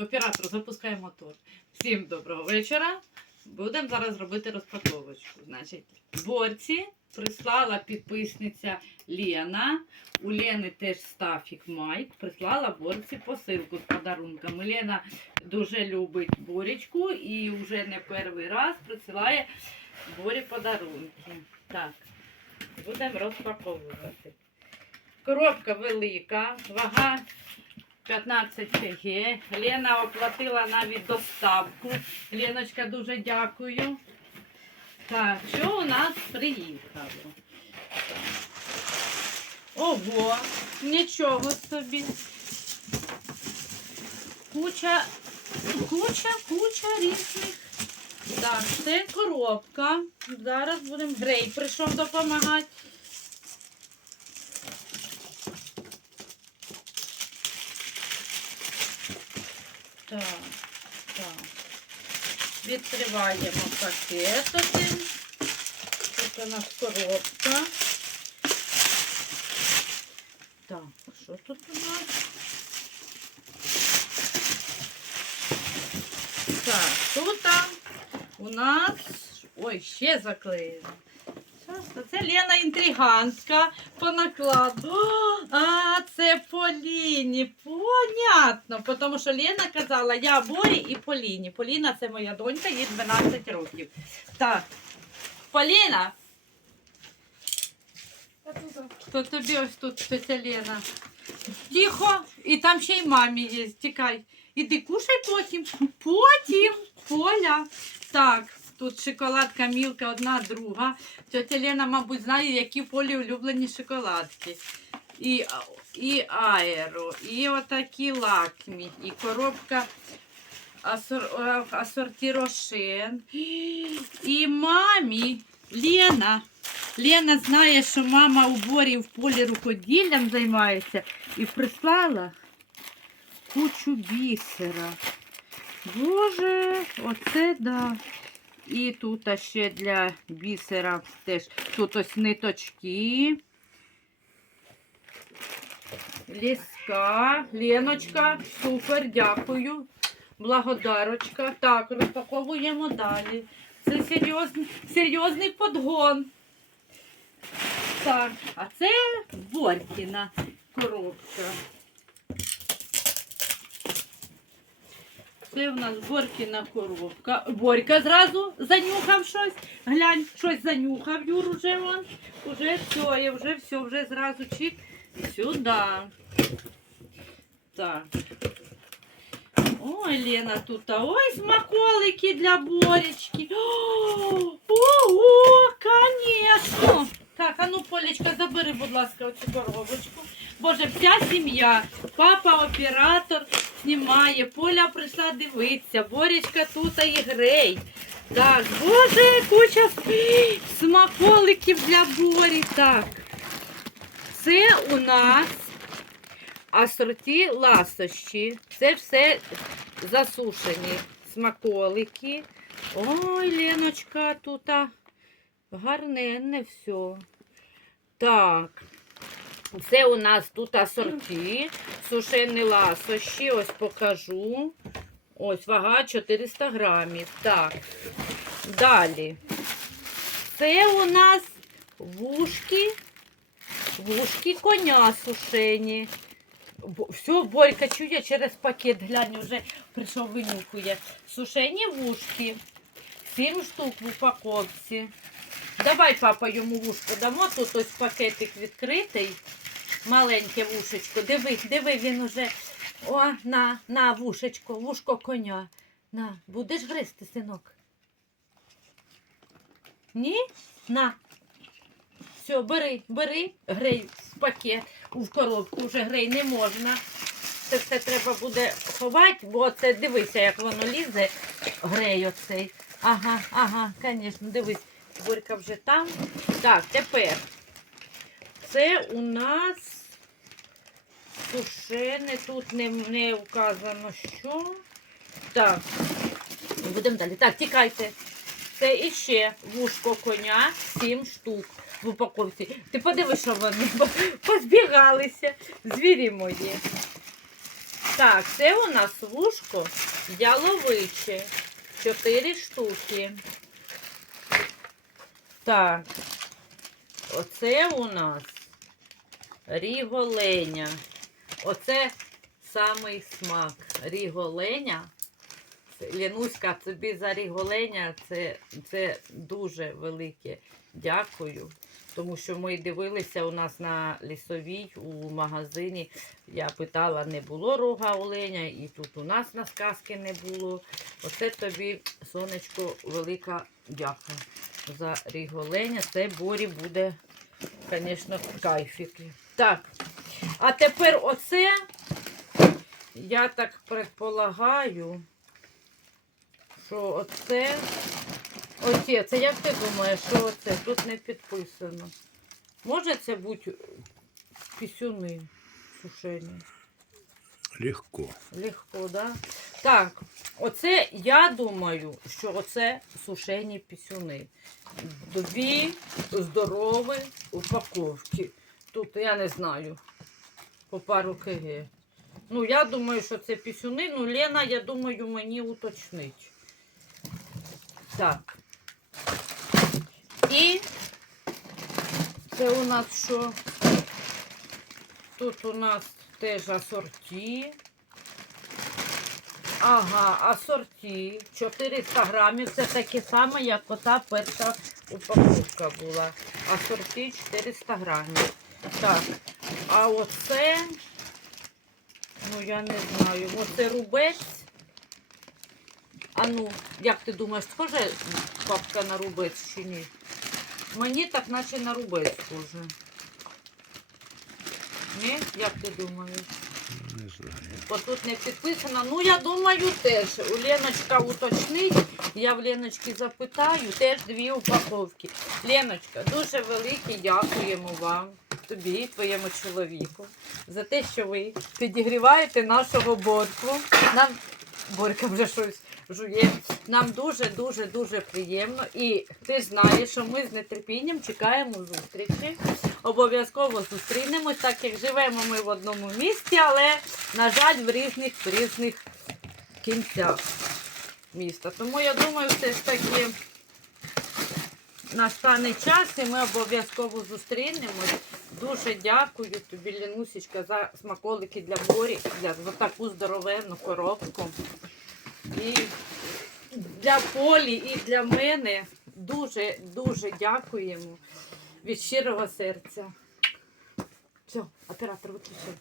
Оператор, запускай мотор. Всім доброго вечора. Будемо зараз робити розпаковочку. Значить, борці прислала підписниця Лена. У Лени теж Стафік Майк. Прислала борці посилку з подарунками. Лена дуже любить борічку і вже не перший раз присилає борі подарунки. Так, будемо розпаковувати. Коробка велика, вага 15 кг. Лена оплатила навіть доставку. Леночка, дуже дякую. Так, що у нас приїхало? Ого, нічого собі. Куча, куча, куча різних. Так, це коробка. Зараз будемо грей прийшов допомагати. Так, так. Відкриваємо пакет один. Тут у нас коробка. Так, що тут у нас? Так, тут у нас. Ой, ще заклеєно. Це Лена інтригантка по накладу. А, це Поліні. Понятно. Тому що Лена казала, я Борі і Поліні. Поліна це моя донька, їй 12 років. Так. Поліна, то тобі ось тут тетя Лена. Тихо, і там ще й мамі є. Тікай. Іди кушай потім. Потім. Поля. Так, тут шоколадка мілка, одна, друга. Тетя Лена, мабуть, знає, які полі улюблені шоколадки. І, і аеро, і отакі лакмі, і коробка асор, асорті рошен. І мамі Лена. Лена знає, що мама у борі в полі рукоділлям займається і прислала кучу бісера. Боже, оце да. І тут ще для бісера теж тут ось ниточки. Ліска, Леночка, супер, дякую. Благодарочка. Так, розпаковуємо далі. Це серйозний, серйозний подгон. Так, а це Борькіна коробка. Це в нас Борькіна коробка. Борька зразу занюхав щось. Глянь, щось занюхав Юр уже вон. Уже все, я вже все, вже зразу чик сюди. Так. Ой, Лена тут. Ой, смаколики для Боречки. Ого, конечно. Так, а ну, Полечка, забери, будь ласка, оцю коробочку. Боже, вся сім'я, папа оператор знімає, Поля прийшла дивитися, Боречка тут і грей. Так, боже, куча смаколиків для Борі. Так. Це у нас асорті ласощі. Це все засушені смаколики. Ой, Леночка, тут гарненне все. Так. Це у нас тут асорті, сушені ласощі, ось покажу. Ось вага 400 грамів. Так. Далі. Це у нас вушки, вушки коня сушені. Все, Борька чує через пакет, глянь, вже прийшов винюхує. Сушені вушки. Сім штук в упаковці. Давай, папа, йому вушко дамо. Тут ось пакетик відкритий. Маленьке вушечко. Диви, диви, він уже. О, на, на, вушечко, вушко коня. На, будеш гризти, синок? Ні? На. Все, бери, бери, грей в пакет, в коробку вже грей не можна. Це все треба буде ховати, бо це дивися, як воно лізе, грей оцей. Ага, ага, звісно, дивись, Борька вже там. Так, тепер це у нас сушене, тут не, не вказано що. Так, будемо далі. Так, тікайте. Це іще вушко коня, 7 штук в упаковці. Ти подивись, що вони позбігалися. Звірі мої. Так, це у нас вушко яловиче. Чотири штуки. Так. Оце у нас ріголеня. Оце самий смак. Ріголеня. Лінуська тобі за ріголеня це, це дуже велике дякую. Тому що ми дивилися у нас на лісовій у магазині. Я питала, не було рога оленя, і тут у нас на сказки не було. Оце тобі, сонечко, велика дяка за ріголеня. Це борі буде, звісно, кайфіки. Так, а тепер оце, я так предполагаю, що оце. Оце, це як ти думаєш, що оце? Тут не підписано. Може це бути пісюни сушені? Легко. Легко, да? Так, оце я думаю, що оце сушені пісюни. Дві здорові упаковки. Тут я не знаю. По пару кг. Ну, я думаю, що це пісюни. Ну, Лена, я думаю, мені уточнить. Так. І це у нас що? Тут у нас теж асорті. Ага, асорті. 400 грамів. Це таке саме, як ота перша упаковка була. Асорті 400 грамів. Так. А оце, ну я не знаю, оце рубець. Ну, як ти думаєш, схоже папка на рубець чи ні? Мені так наче на рубець схоже. Ні? Як ти думаєш? Не знаю. Бо тут не підписано. Ну, я думаю, теж. У Леночка уточнить. Я в Леночки запитаю. Теж дві упаковки. Леночка, дуже велике дякуємо вам, тобі і твоєму чоловіку, за те, що ви підігріваєте нашого борку. Нам Борька вже щось жує. Нам дуже-дуже дуже приємно. І ти знаєш, що ми з нетерпінням чекаємо зустрічі. Обов'язково зустрінемось, так як живемо ми в одному місті, але, на жаль, в різних, в різних кінцях міста. Тому я думаю, все ж таки настане час і ми обов'язково зустрінемось. Дуже дякую тобі, Ленусечка, за смаколики для Борі, за таку здоровенну коробку. І для Полі, і для мене дуже, дуже дякуємо від щирого серця. Все, оператор виключив.